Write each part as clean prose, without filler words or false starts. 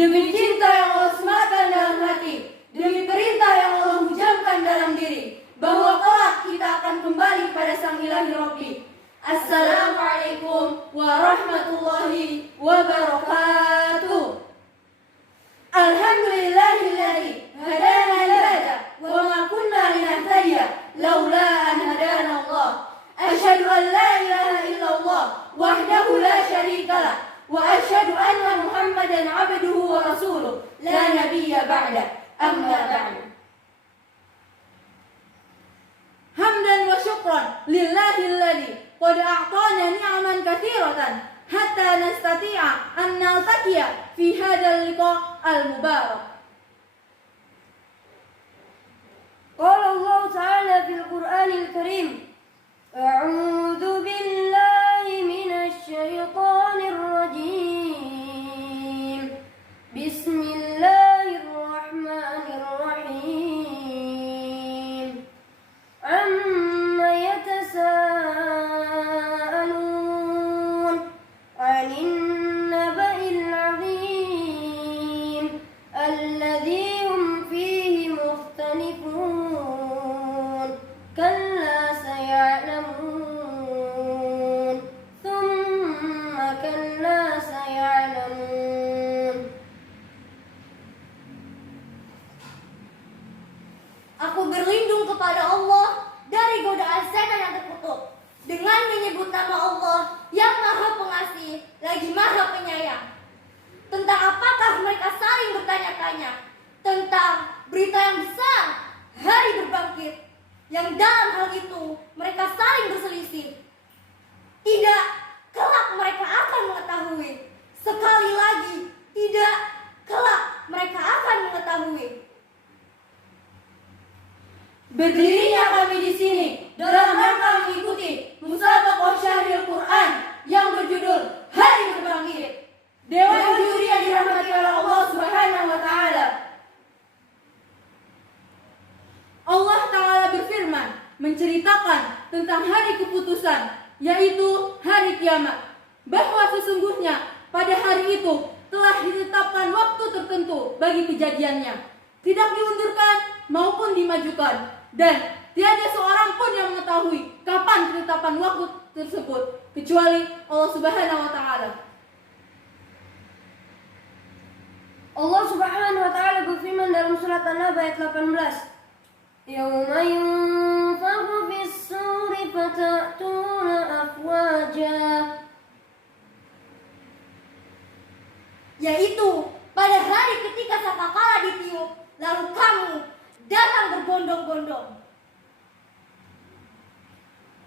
Demi cinta yang Allah sematkan dalam hati, demi perintah yang Allah hujamkan dalam diri, bahwa kelak kita akan kembali pada Sang Ilahi Rabbi. Assalamualaikum warahmatullahi wabarakatuh. Alhamdulillahilladzi hadana lihada wa ma kunna linahtadiya laula an hadana Allah. Asyhadu an la ilaha illallah wahdahu la syarika lah wa asyhadu anna Muhammadan abduhu wa rasuluh la nabiyya ba'da. Amma ba'du. Hamdan wa syukran lillahilladzi qad a'tana ni'aman katsiratan hatta nastati'a an naltaqiya fi hadzal liqa' al-mubarak. Qala Allah Ta'ala fil Qur'anil Karim, A'udzu billahi minasy syaithanir rajim. Bismillahirrahmanirrahim. Amma yatasaalun 'anil naba'il 'adzim alladzi hum fihi mukhtalifun. Kalla saya'lamun, thumma kalla saya'lamun. Aku berlindung kepada Allah dari godaan setan yang terkutuk dengan menyebut nama Allah yang Maha Pengasih lagi Maha Penyayang. Tentang apakah mereka saling bertanya-tanya? Tentang berita yang besar, hari berbangkit, yang dalam hal itu mereka saling berselisih. Tidak, kelak mereka akan mengetahui. Sekali lagi, tidak, kelak mereka akan mengetahui. Berdirinya kami di sini dalam rangka mengikuti Musabaqah Syahril Quran yang berjudul Hari Berbangkit. Dewan juri yang dirahmati oleh Allah Subhanahu wa Ta'ala. Allah Ta'ala berfirman menceritakan tentang hari keputusan, yaitu hari kiamat, bahwa sesungguhnya pada hari itu telah ditetapkan waktu tertentu bagi kejadiannya, tidak diundurkan maupun dimajukan, dan tiada seorang pun yang mengetahui kapan ketetapan waktu tersebut kecuali Allah Subhanahu wa Ta'ala. Allah Subhanahu wa Ta'ala berfirman dalam surat An-Naba ayat 18, Yauma yunfakhu fis-suri fatatuna afwaja, yaitu pada hari ketika sangkakala ditiup, lalu kamu datang berbondong-bondong.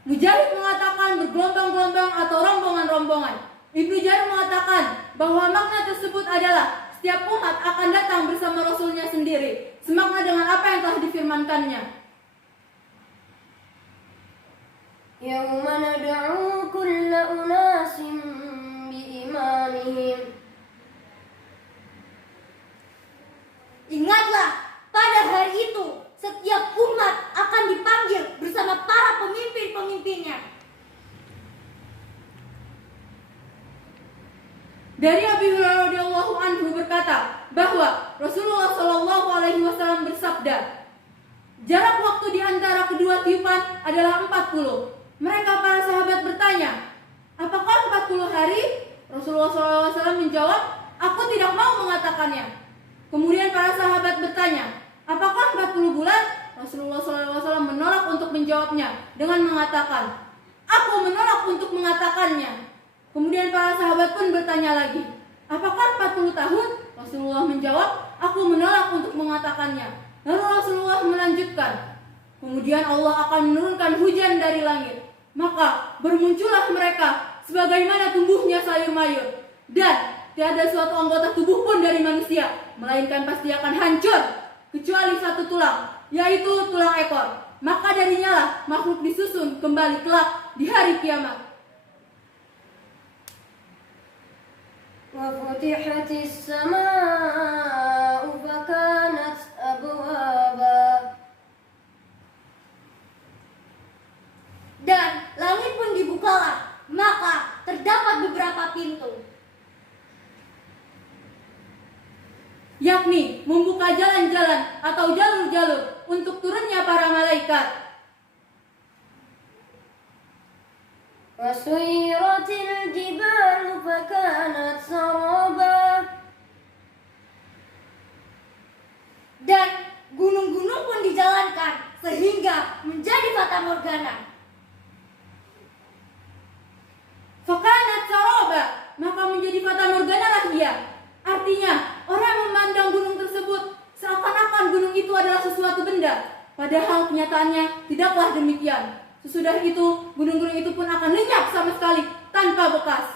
Mujahid mengatakan bergelombang-gelombang atau rombongan-rombongan. Ibnu Jarir mengatakan bahwa makna tersebut adalah setiap umat akan datang bersama Rasulnya sendiri, semakna dengan apa yang telah difirmankannya. Yauma nad'u kulla unasim biimamihim. Ingatlah, pada hari itu setiap umat akan dipanggil bersama para pemimpin-pemimpinnya. Dari Abi Hurairah radhiyallahu anhu berkata bahwa Rasulullah Shallallahu alaihi wasallam bersabda, jarak waktu di antara kedua tiupan adalah 40. Mereka para sahabat bertanya, apakah 40 hari? Rasulullah SAW menjawab, aku tidak mau mengatakannya. Kemudian para sahabat bertanya, apakah 40 bulan? Rasulullah SAW menolak untuk menjawabnya dengan mengatakan, aku menolak untuk mengatakannya. Kemudian para sahabat pun bertanya lagi, apakah 40 tahun? Rasulullah menjawab, aku menolak untuk mengatakannya. Lalu Rasulullah melanjutkan, kemudian Allah akan menurunkan hujan dari langit. Maka bermuncullah mereka sebagaimana tumbuhnya sayur mayur. Dan tiada suatu anggota tubuh pun dari manusia, melainkan pasti akan hancur, kecuali satu tulang, yaitu tulang ekor. Maka darinya lah makhluk disusun kembali kelak di hari kiamat. وَفُتِحَتِ السَّمَاءُ فَكَانَتْ أَبْوَابًا. Dan langit pun dibukalah, maka terdapat beberapa pintu. yakni membuka jalan-jalan atau jalur-jalur untuk turunnya para malaikat. Wasuyiratil jibalu fakanat saraba. Dan gunung-gunung pun dijalankan sehingga menjadi fata morgana. Fakanat saraba, maka menjadi fata morgana lah dia. Artinya, orang yang memandang gunung tersebut seakan-akan gunung itu adalah sesuatu benda. Padahal kenyataannya tidaklah demikian. Sesudah itu, gunung-gunung itu pun akan lenyap sama sekali tanpa bekas.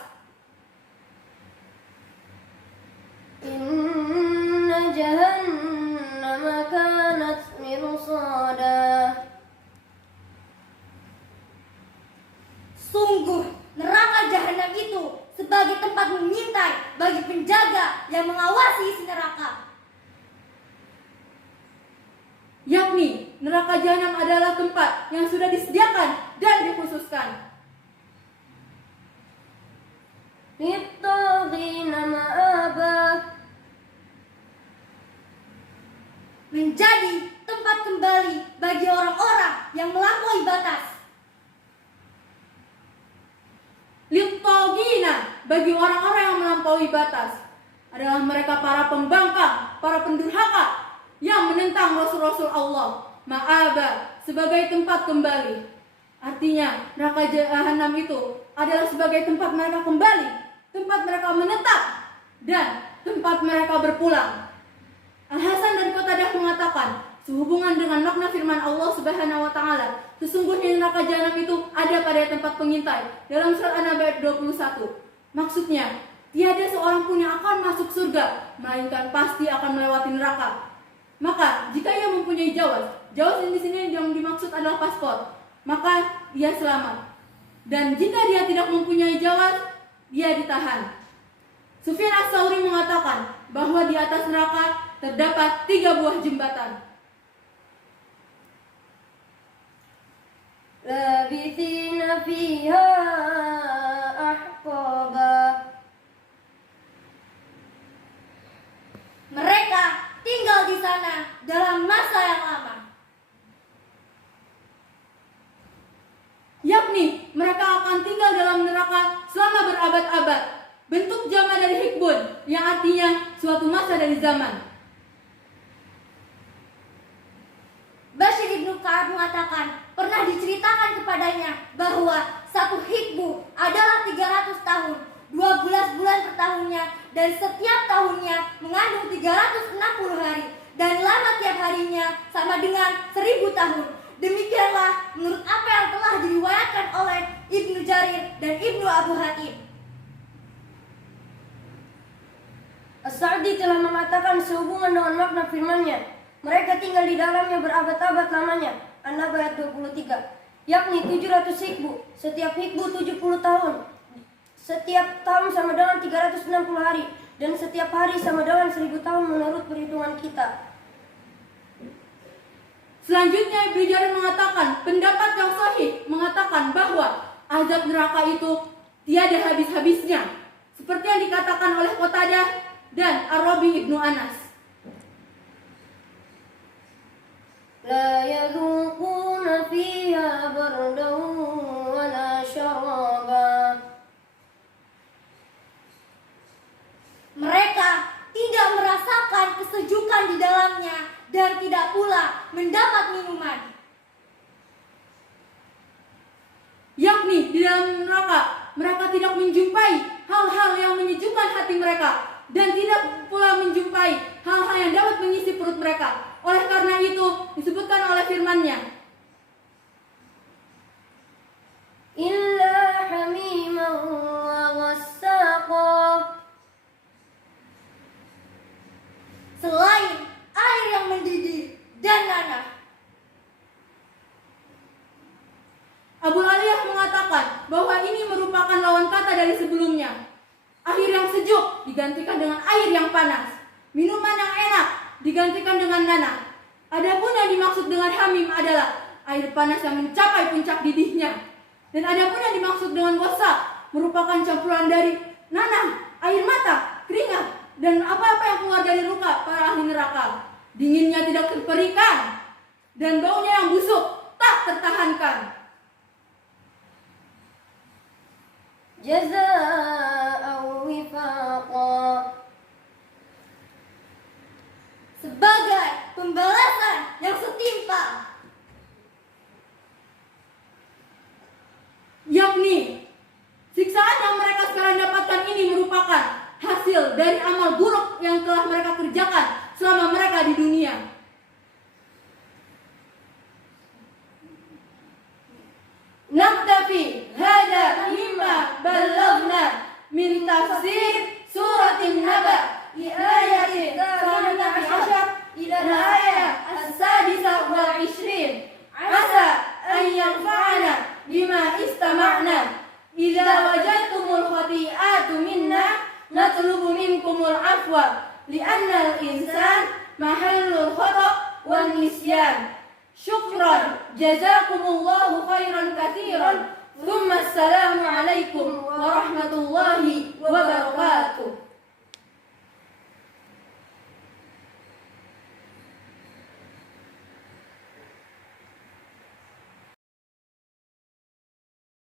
Inna jahannama kanat mirsada. Sungguh, neraka jahanam itu sebagai tempat mengintai bagi penjaga yang mengawasi isi neraka. Yakni, neraka jahanam adalah tempat yang sudah disediakan dan dikhususkan. Littaghina ma'aba. Menjadi tempat kembali bagi orang-orang yang melampaui batas. Littagina, bagi orang-orang yang melampaui batas, adalah mereka para pembangkang, para pendurhaka yang menentang Rasul-Rasul Allah. Ma'aba, sebagai tempat kembali. Artinya, neraka jahanam itu adalah sebagai tempat mereka kembali, tempat mereka menetap, dan tempat mereka berpulang. Al-Hasan dan Qatadah mengatakan, sehubungan dengan makna firman Allah Subhanahu wa taala, sesungguhnya neraka jahanam itu ada pada tempat pengintai dalam surat An-Naba ayat 21. Maksudnya, tiada seorang pun yang akan masuk surga, melainkan pasti akan melewati neraka. Maka, jika ia mempunyai jawaz di sini yang dimaksud adalah paspor, maka dia selamat. Dan jika dia tidak mempunyai jawaz, dia ditahan. Sufyan Ats-Tsauri mengatakan bahwa di atas neraka terdapat 3 buah jembatan. Labithina fiha ahqaba. Mereka tinggal di sana dalam masa yang lama. Yakni, mereka akan tinggal dalam neraka selama berabad-abad. Bentuk jamak dari hikbun, yang artinya suatu masa dari zaman. Bashir ibnu Ka'ab mengatakan, pernah diceritakan kepadanya bahwa satu hikbu adalah 300 tahun, 12 bulan per tahunnya, dan setiap tahunnya mengandung 360 hari, dan lama tiap harinya sama dengan 1000 tahun. Demikianlah menurut apa yang telah diriwayatkan oleh Ibnu Jarir dan Ibnu Abu Hatim. As-Sa'di telah mengatakan sehubungan dengan makna firman-Nya, mereka tinggal di dalamnya berabad-abad lamanya. An-Naba ayat 23. Yakni 700 hikbu, setiap hikbu 70 tahun. Setiap tahun sama dengan 360 hari, dan setiap hari sama dengan 1000 tahun menurut perhitungan kita. Selanjutnya Ibnu Jarir mengatakan, pendapat yang sahih mengatakan bahwa azab neraka itu tiada habis-habisnya, seperti yang dikatakan oleh Qatadah dan Ar-Rabi ibnu Anas. La yadhuquna fiha bardan wala syaraba. Mereka tidak merasakan kesejukan di dalamnya dan tidak pula mendapat minuman. Yakni di dalam neraka mereka tidak menjumpai hal-hal yang menyejukkan hati mereka dan tidak pula menjumpai hal-hal yang dapat mengisi perut mereka. Oleh karena itu disebutkan oleh firman-Nya, Illa hamiman wa ghassaqa. Selain air yang mendidih dan nanah. Abu Aliyah mengatakan bahwa ini merupakan lawan kata dari sebelumnya. Air yang sejuk digantikan dengan air yang panas. Minuman yang enak digantikan dengan nanah. Adapun yang dimaksud dengan hamim adalah air panas yang mencapai puncak didihnya. Dan adapun yang dimaksud dengan ghosak merupakan campuran dari nanah, air mata, keringat, dan apa-apa yang keluar dari luka para ahli neraka. Dinginnya tidak terperikan dan baunya yang busuk tak tertahankan. Jazaa'an wifaqa. Sebagai pembalasan yang setimpal. Yakni siksaan yang mereka sekarang dapatkan ini merupakan hasil dari amal buruk yang telah mereka kerjakan selama mereka di dunia. Naktafi hada mimma ballagna min tafsir suratin Naba li ayati 18 ila ayat as-sadisah wal 20. Asa an yanfa'ana bima istama'na. Idza wajadtumul khati'atu minna natlubu minkumul afwa li'anna al-insan mahallul khata' wan nisyan. Syukran jazakumullahu khairan katsiran. Thumma assalamu alaikum warahmatullahi wabarakatuh.